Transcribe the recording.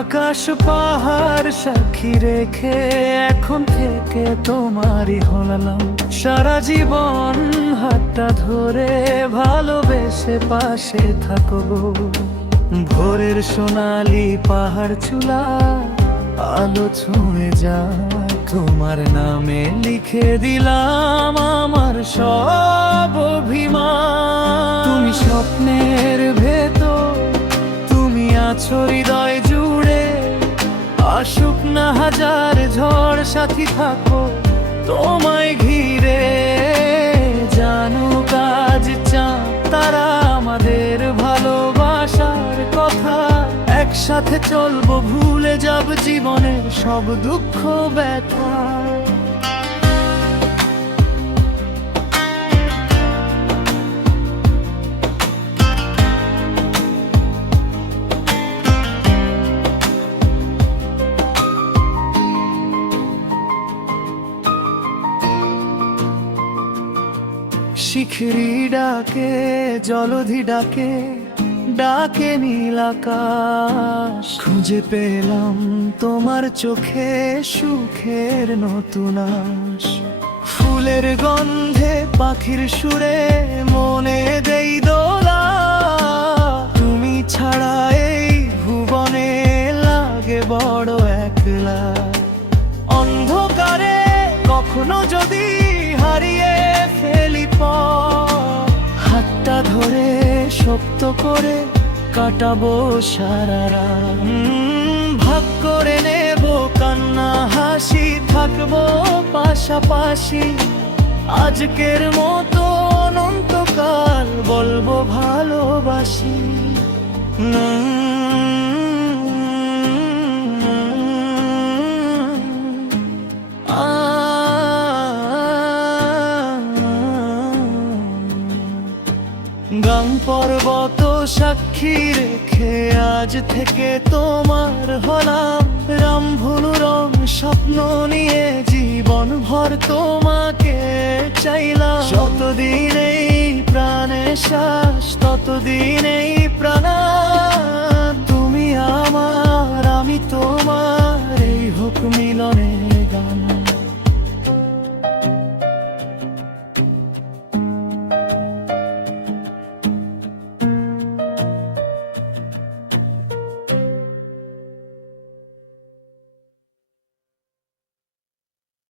আকাশ পাহাড় সাক্ষী রেখে এখন থেকে তোমারই হলাম। সারা জীবন হাতটা ধরে ভালোবেসে পাশে থাকবো। ভোরের সোনালি পাহাড় চূড়া আলো ছুঁয়ে যায়, তোমার নামে লিখে দিলাম আমার সব অভিমান। তুমি স্বপ্নের ভেতর, তুমি আছো হৃদয় জুড়ে। আসুক না হাজার ঝড়, সাথী থাকো তোমায় ঘিরে। জানুক আজ চাঁদ তারা আমাদের ভালোবাসার কথা। একসাথে চলবো, ভুলে যাব জীবনের সব দুঃখ ব্যথা। শিখরি ডাকে, জলধি ডাকে, ডাকে নীল আকাশ। খুঁজে পেলাম তোমার চোখে সুখের নতুন আশ। ফুলের গন্ধে, পাখির সুরে মনে দেই দোলা। তুমি ছাড়া এই ভুবনে লাগে বড় একলা। অন্ধকারে কখনো যদি হারিয়ে ফেলি পথ, হাতটা ধরে শক্ত করে কাটাবো সারা রাত। ভাগ করে নেব কান্না হাসি, থাকবো পাশাপাশি। আজকের মতো অনন্তকাল বলবো ভালোবাসি। গাং পর্বত সাক্ষী রেখে আজ থেকে তোমার হলাম। রামধনু রং স্বপ্ন নিয়ে জীবন ভর তোমাকে চাইলাম। যতদিন এই প্রাণে শ্বাস, ততদিন এই প্রাণ। তুমি আমার, আমি